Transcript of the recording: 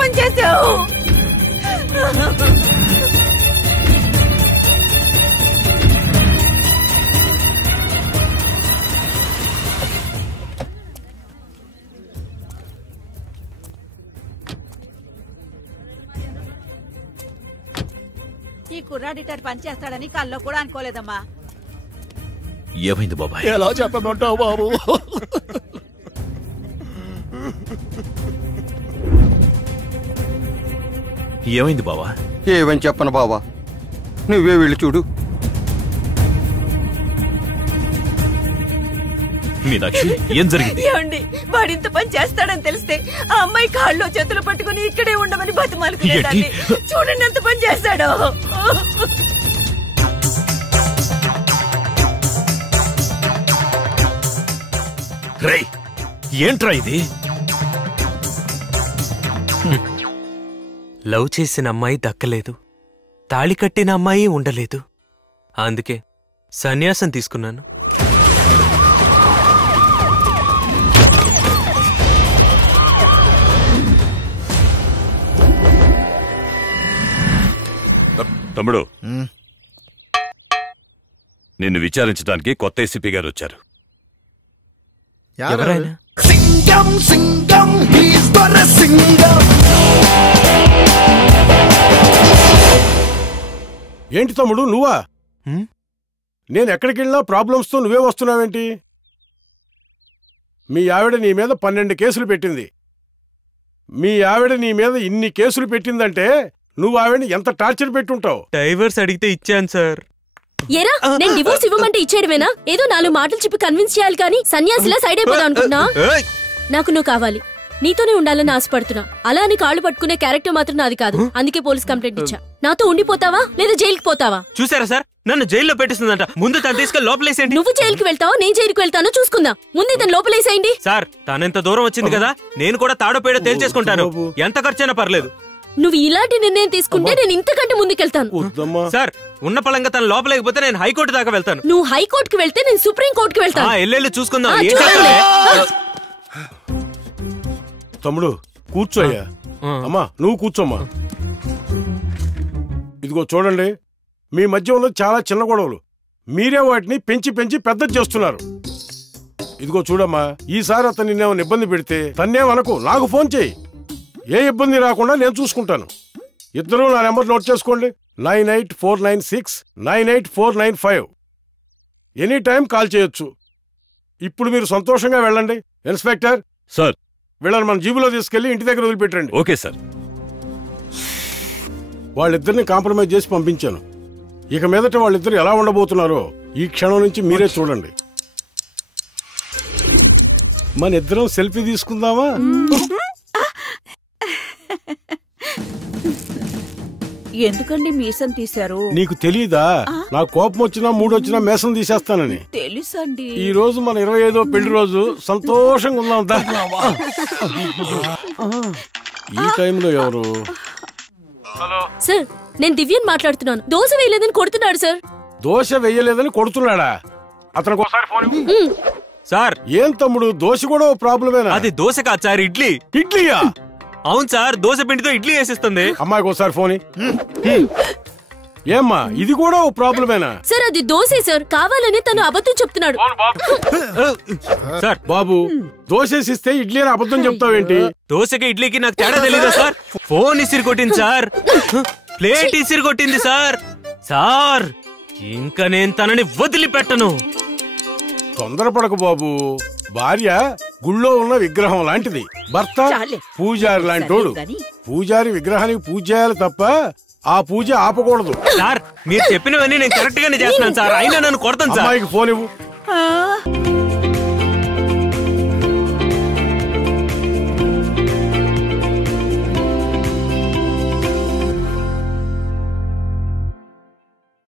పని చేసావు? ఈ కుర్రాడిటర్ పని చేస్తాడని కల్లో కూడా అనుకోలేదమ్మా. ఏమైంది బాబాయ్? ఎలా చెప్పమంటావు బాబు? ఏమైంది బావా? ఏమని చెప్పను బావా, నువ్వే వెళ్ళి చూడు. మీనాక్షి, ఏం జరిగింది? ఏమండి, వాడింత పని చేస్తాడని తెలిస్తే ఆ అమ్మాయి కాళ్ళు చేతులు పట్టుకుని ఇక్కడే ఉండమని బతిమాలుకునేదాన్ని. చూడండి ఎంత పని చేశాడో. రేయ్, ఏంట్రా ఇది? లవ్ చేసిన అమ్మాయి దక్కలేదు, తాళి కట్టిన అమ్మాయి ఉండలేదు. అందుకే సన్యాసం తీసుకున్నాను. తమ్ముడు, నిన్ను విచారించడానికి కొత్త ఏసీపీ గారు వచ్చారు. ఎవరైనా? Singam Singam he's for a Singam. ఏంటి తమ్ముడు నువ్వా? నేను ఎక్కడికి వెళ్ళినా ప్రాబ్లమ్స్ తో నువ్వే వస్తున్నావేంటి? మీ ఆవిడ నీ మీద 12 కేసులు పెట్టింది. మీ ఆవిడ నీ మీద ఇన్ని కేసులు పెట్టిందంటే నువ్వు ఆవిడని ఎంత టార్చర్ పెట్టుంటావు. డైవర్స్ అడిగితే ఇచ్చాను సార్. ఏరా, నేను డివోర్స్ ఇవ్వమంటే ఇచ్చేయడమేనా? ఏదో 4 మాటలు చెప్పి కన్విన్స్ చేయాలి కానీ సన్యాసిలా సైడ్ అయిపోదాం అనుకున్నా? నాకు నువ్వు కావాలి, నీతోనే ఉండాలని ఆశపడుతున్నా. అలా అని కాళ్ళు పట్టుకునే క్యారెక్టర్ మాత్రం నాది కాదు. అందుకే పోలీస్ కంప్లైంట్ ఇచ్చా. నాతో ఉండిపోతావా లేదా జైలుకి పోతావా? చూసారా సార్, నన్ను జైల్లో పెట్టిస్తుందంట. ముందు తను తీసుకెళ్ళి లోపలేసేయండి. నువ్వు జైలుకి వెళ్తావో నేను జైలుకి వెళ్తానో చూసుకుందాం. ముందు తను లోపలేసేయండి. సార్, తనెంత దూరం వచ్చింది కదా, నేను కూడా తాడో పేడో తేల్చేసుకుంటాను. ఎంత ఖర్చైనా పర్లేదు. నువ్వు ఇలాంటి నిర్ణయం తీసుకుంటే నేను ఇంతకంటే ముందుకెళ్తాను. సార్, ఉన్న పలంగా తను లోపలేకపోతే నేను హైకోర్టు దాకా వెళ్తాను. నువ్వు హైకోర్టుకి వెళ్తే నేను సుప్రీం కోర్టుకి వెళ్తాను. ఎల్లెళ్ళు చూసుకుందాం. తమ్ముడు కూర్చోయ్యా. అమ్మా నువ్వు కూర్చోమ్మా. ఇదిగో చూడండి, మీ మధ్య ఉన్న చాలా చిన్న గొడవలు. మీరే వాటిని పెంచి పెంచి పెద్ద చేస్తున్నారు. ఇదిగో చూడమ్మా, ఈసారి అతను నిన్నేమైనా ఇబ్బంది పెడితే తన్నేమనకు, నాకు ఫోన్ చేయి. ఏ ఇబ్బంది రాకుండా నేను చూసుకుంటాను. ఇద్దరూ నా నెంబర్ నోట్ చేసుకోండి. 9846989495. ఎనీ టైం కాల్ చేయొచ్చు. ఇప్పుడు మీరు సంతోషంగా వెళ్ళండి. ఇన్స్పెక్టర్ సార్, వీళ్ళని మన జీబులో తీసుకెళ్లి ఇంటి దగ్గర వదిలిపెట్టండి. Okay sir. వాళ్ళిద్దరిని కాంప్రమైజ్ చేసి పంపించాను. ఇక మీదట వాళ్ళిద్దరు ఎలా ఉండబోతున్నారో ఈ క్షణం నుంచి మీరే చూడండి. మన ఇద్దరం సెల్ఫీ తీసుకుందామా? ఎందుకండి మీసం తీశారు? నీకు తెలీదా, నా కోపం వచ్చినా మూడొచ్చినా మేసం తీసేస్తానని? తెలుసండి. ఈ రోజు మన 25వ పెళ్లి రోజు. సంతోషంగా ఉందాం. ఈ టైంలో ఎవరు? సార్, నేను దివ్యని మాట్లాడుతున్నాను. దోశ వేయలేదని కొడుతున్నాడు సార్. దోశ వేయలేదని కొడుతున్నాడా? అతనికి ఒకసారి ఫోన్ ఇవ్వు. సార్, ఏం తమ్ముడు, దోశ కూడా ఓ ప్రాబ్లమేనా? అది దోశ కాదు సార్, ఇడ్లీ. ఇడ్లీయా? అవును సార్, దోశ పిండితో ఇడ్లీ వేసిస్తుంది. అమ్మాయికి ఒకసారి ఫోన్. ఏమ్మా, ఇది కూడా ఓ ప్రాబ్లమేనా? సార్, అది దోశే సార్, కావాలని తను అబద్ధం చెప్తున్నాడు. సార్, బాబు దోశేసిస్తే ఇడ్లీ అని అబద్ధం చెప్తావేంటి? దోశకి ఇడ్లీకి నాకు తేడా తెలీదా సార్? ఫోన్ ఇసిరి కొట్టింది సార్, ప్లేట్ ఇసిరి కొట్టింది సార్. సార్, ఇంకా నేను తనని వదిలిపెట్టను. తొందరపడకు బాబు. భార్య గుళ్ళో ఉన్న విగ్రహం లాంటిది, భర్త పూజారి లాంటోడు. పూజారి విగ్రహానికి పూజ చేయాలి తప్ప ఆ పూజ ఆపకూడదు. సార్, మీరు చెప్పినవన్నీ నేను కరెక్ట్ గానే చేస్తున్నాను సార్, అయినా నన్ను కొడతాను సార్. అమ్మాయికి ఫోన్ ఇవ్వు.